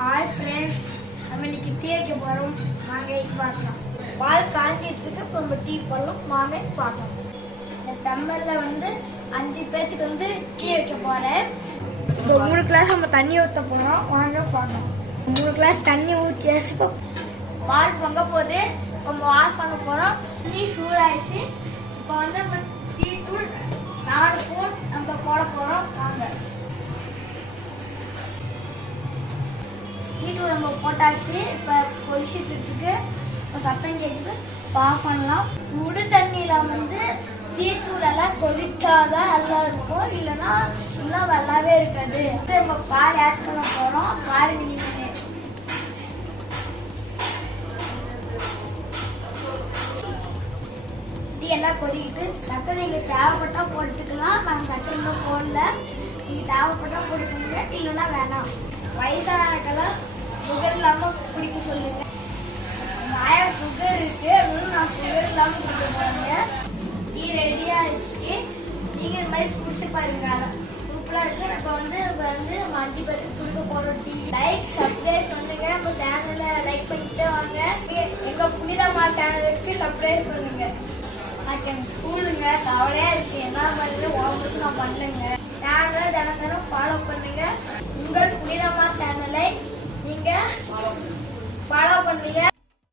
Hi friends நம்ம இன்னைக்கு tea வைக்க போகிறோம் மாங்காய் பார்க்கலாம். பால் காஞ்சிட்டு இருக்கு இப்போ நம்ம டீ போடலாம். மாங்காய் பார்க்கலாம். இந்த டம்மரில் வந்து அஞ்சு பேர்த்துக்கு வந்து டீ வைக்க போகிறேன் இப்போ மூணு கிளாஸ் நம்ம தண்ணி ஊற்ற போகிறோம் வாங்க பார்க்கலாம். மூணு கிளாஸ் தண்ணி ஊற்றியாச்சு இப்போ பால் பொங்க போது நம்ம ஆஃப் பண்ண போகிறோம் தண்ணி சூடாயிடுச்சு. இப்போ வந்து நம்ம போட்டாச்சு. இப்போ கொதிச்சுட்டுருக்கு. இப்போ சத்தம் கேட்குது ஆஃப் பண்ணலாம். சுடு தண்ணியில் வந்து டீ தூள் எல்லாம் கொதிச்சாதான் எல்லாம் இருக்கும். இல்லைன்னா இன்னும் நல்லாவே இருக்காது. நம்ம பால் ஆட் பண்ண போகிறோம் பாருங்க நீங்கள். டீ எல்லாம் கொதிக்கிட்டு சக்கரை நீங்கள் தேவைப்பட்டா போட்டுக்கலாம். நாங்கள் சக்கரை இன்னும் போடல. நீங்கள் தேவைப்பட்டா போட்டுக்கோங்க. இல்லைன்னா வேணாம். வயசானக்கெல்லாம் சுகர் இல்லாமல் குடிக்க சொல்லுங்க. மாயா சுகர் இருக்கு. அதனால நான் சுகர் இல்லாமல் குடிக்க போறேன் டீ ரெடி ஆயிடுச்சு. நீங்கள் இந்த மாதிரி குடிச்சு பாருங்க. சூப்பராக இருக்கு. இப்போ வந்து இப்போ வந்து நம்ம அஞ்சு குடிக்க போகிறோம் டீ. லைக் சப்ஸ்கிரைப் பண்ணுங்க. நம்ம சேனலை லைக் பண்ணிட்டு வாங்க. எங்கள் புனிதமா சேனலுக்கு சப்ஸ்கிரைப் பண்ணுங்க. எனக்கு ஸ்கூலுங்க கவலையா இருக்கு. என்ன பண்ணுறது ஓவருக்கு நான் பண்ணலைங்க. சேனலை தினம் தினம் ஃபாலோ பண்ணுங்க உங்கள் புனிதமா சேனலை நீங்க ஃபாலோ பண்ணுங்க